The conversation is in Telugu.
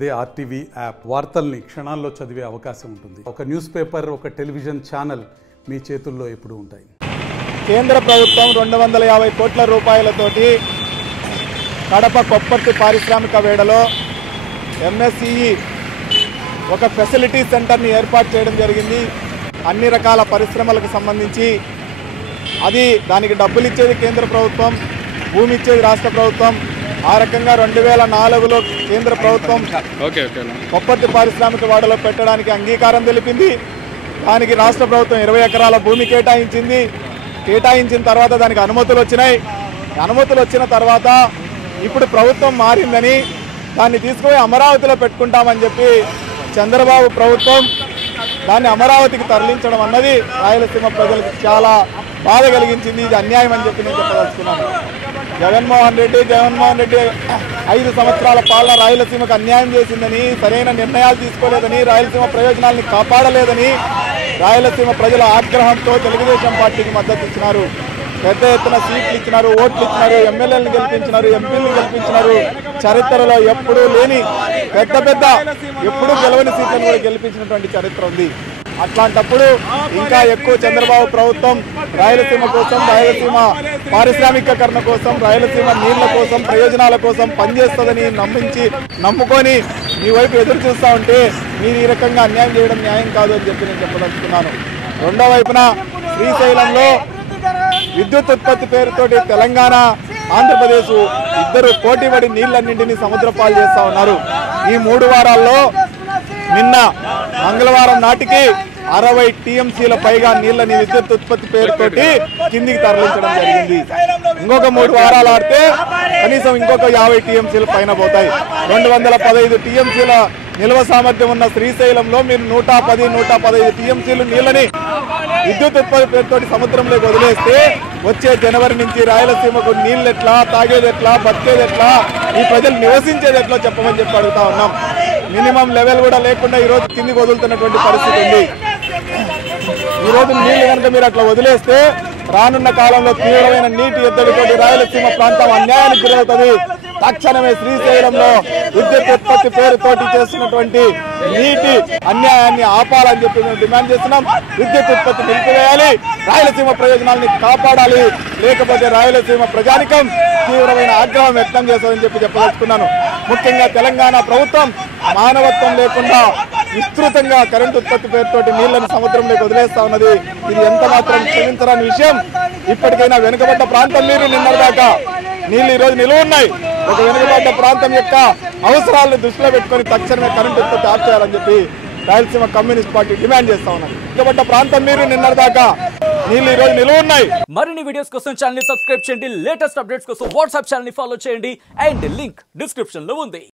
అదే ఆర్టీవీ యాప్ వార్తల్ని క్షణాల్లో చదివే అవకాశం ఉంటుంది. ఒక న్యూస్ పేపర్, ఒక టెలివిజన్ ఛానల్ మీ చేతుల్లో ఎప్పుడూ ఉంటాయి. కేంద్ర ప్రభుత్వం 250 కోట్ల రూపాయలతోటి కడప కొప్పర్తి పారిశ్రామిక వేడలో ఎంఎస్ఈ ఒక ఫెసిలిటీ సెంటర్ని ఏర్పాటు చేయడం జరిగింది. అన్ని రకాల పరిశ్రమలకు సంబంధించి దానికి డబ్బులు ఇచ్చేది కేంద్ర ప్రభుత్వం, భూమి ఇచ్చేది రాష్ట్ర ప్రభుత్వం. ఆ రకంగా 2004లో కేంద్ర ప్రభుత్వం కొప్పర్తి పారిశ్రామిక వాడలో పెట్టడానికి అంగీకారం తెలిపింది. దానికి రాష్ట్ర ప్రభుత్వం 20 ఎకరాల భూమి కేటాయించింది. కేటాయించిన తర్వాత దానికి అనుమతులు వచ్చినాయి. అనుమతులు వచ్చిన తర్వాత ఇప్పుడు ప్రభుత్వం మారిందని దాన్ని తీసుకుపోయి అమరావతిలో పెట్టుకుంటామని చెప్పి చంద్రబాబు ప్రభుత్వం దాన్ని అమరావతికి తరలించడం అన్నది రాయలసీమ ప్రజలకు చాలా బాధ కలిగించింది. ఇది అన్యాయం అని చెప్పి నేను చెప్పదలుచుకున్నాను. జగన్మోహన్ రెడ్డి 5 సంవత్సరాల పాలన రాయలసీమకు అన్యాయం చేసిందని, సరైన నిర్ణయాలు తీసుకోలేదని, రాయలసీమ ప్రయోజనాలని కాపాడలేదని రాయలసీమ ప్రజల ఆగ్రహంతో తెలుగుదేశం పార్టీకి మద్దతు ఇచ్చినారు. పెద్ద ఎత్తున సీట్లు ఇచ్చినారు, ఓట్లు ఇచ్చినారు, ఎమ్మెల్యేలను గెలిపించినారు, ఎంపీలను గెలిపించినారు. చరిత్రలో ఎప్పుడూ లేని పెద్ద ఎప్పుడూ గెలవని సీట్లను కూడా గెలిపించినటువంటి చరిత్ర ఉంది. అట్లాంటప్పుడు ఇంకా ఎక్కువ చంద్రబాబు ప్రభుత్వం రాయలసీమ కోసం, రాయలసీమ పారిశ్రామికీకరణ కోసం, రాయలసీమ నీళ్ల కోసం, ప్రయోజనాల కోసం పనిచేస్తుందని నమ్ముకొని మీ వైపు ఎదురు చూస్తూ ఉంటే మీరు ఈ రకంగా అన్యాయం చేయడం న్యాయం కాదు అని చెప్పి నేను చెప్పదలుచుకున్నాను. రెండో వైపున శ్రీశైలంలో విద్యుత్ ఉత్పత్తి పేరుతోటి తెలంగాణ, ఆంధ్రప్రదేశ్ ఇద్దరు పోటీపడి నీళ్లన్నింటినీ సముద్ర పాలు చేస్తూ ఉన్నారు. ఈ 3 వారాల్లో నిన్న మంగళవారం నాటికి 60 టీఎంసీల పైగా నీళ్లని విద్యుత్ ఉత్పత్తి పేరుతోటి కిందికి తరలించడం జరిగింది. ఇంకొక 3 వారాలు ఆడితే కనీసం ఇంకొక 50 టీఎంసీల పైన పోతాయి. 215 టీఎంసీల నిల్వ సామర్థ్యం ఉన్న శ్రీశైలంలో మీరు 115 టీఎంసీలు నీళ్ళని విద్యుత్ ఉత్పత్తి పేరుతోటి సముద్రంలోకి వదిలేస్తే వచ్చే జనవరి నుంచి రాయలసీమకు నీళ్ళు ఎట్లా, తాగేది ఎట్లా, బతికేది ఎట్లా, ఈ ప్రజలు నివసించేది ఎట్లా చెప్పమని చెప్పి అడుగుతా ఉన్నాం. మినిమం లెవెల్ కూడా లేకుండా ఈరోజు కిందికి వదులుతున్నటువంటి పరిస్థితి ఉంది. ఈరోజు నీళ్లు కనుక మీరు అట్లా వదిలేస్తే రానున్న కాలంలో తీవ్రమైన నీటి ఎద్దడితోటి రాయలసీమ ప్రాంతం అన్యాయానికి గురవుతుంది. తక్షణమే శ్రీశైలంలో విద్యుత్ ఉత్పత్తి పేరుతోటి చేస్తున్నటువంటి నీటి అన్యాయాన్ని ఆపాలని చెప్పి మేము డిమాండ్ చేస్తున్నాం. విద్యుత్ ఉత్పత్తి నిలిపివేయాలి, రాయలసీమ ప్రయోజనాలని కాపాడాలి. లేకపోతే రాయలసీమ ప్రజానికం తీవ్రమైన ఆగ్రహం వ్యక్తం చేస్తారని చెప్పి చెప్పదలుచుకున్నాను. ముఖ్యంగా తెలంగాణ ప్రభుత్వం మానవత్వం లేకుండా విస్తృతంగా కరెంటు ఉత్పత్తి పేరుతోటి నీళ్లను సముద్రంలోకి వదిలేస్తా ఉన్నది. ఇది ఎంత మాత్రం క్షమించరాని విషయం. ఇప్పటికైనా వెనుకబడ్డ ప్రాంతం మీరు నిన్నటిదాకా నీళ్లు ఈరోజు నిలువ ఉన్నాయి. ఒక వెనుకబడ్డ ప్రాంతం యొక్క అవసరాలను దృష్టిలో పెట్టుకుని తక్షణమే కరెంటు ఉత్పత్తి ఆపేయాలని చెప్పి రాయలసీమ కమ్యూనిస్ట్ పార్టీ డిమాండ్ చేస్తా ఉన్నారు. వెనుకబడ్డ ప్రాంతం మీరు నిన్నటిదాకా నీళ్లు ఈరోజు నిలువ ఉన్నాయి. మరిన్ని వీడియోస్ కోసం ఛానల్ ని సబ్స్క్రైబ్ చేయండి. లేటెస్ట్ అప్డేట్స్ కోసం వాట్సాప్ ఛానల్ ని ఫాలో చేయండి. అండ్ లింక్ డిస్క్రిప్షన్ లో ఉంది.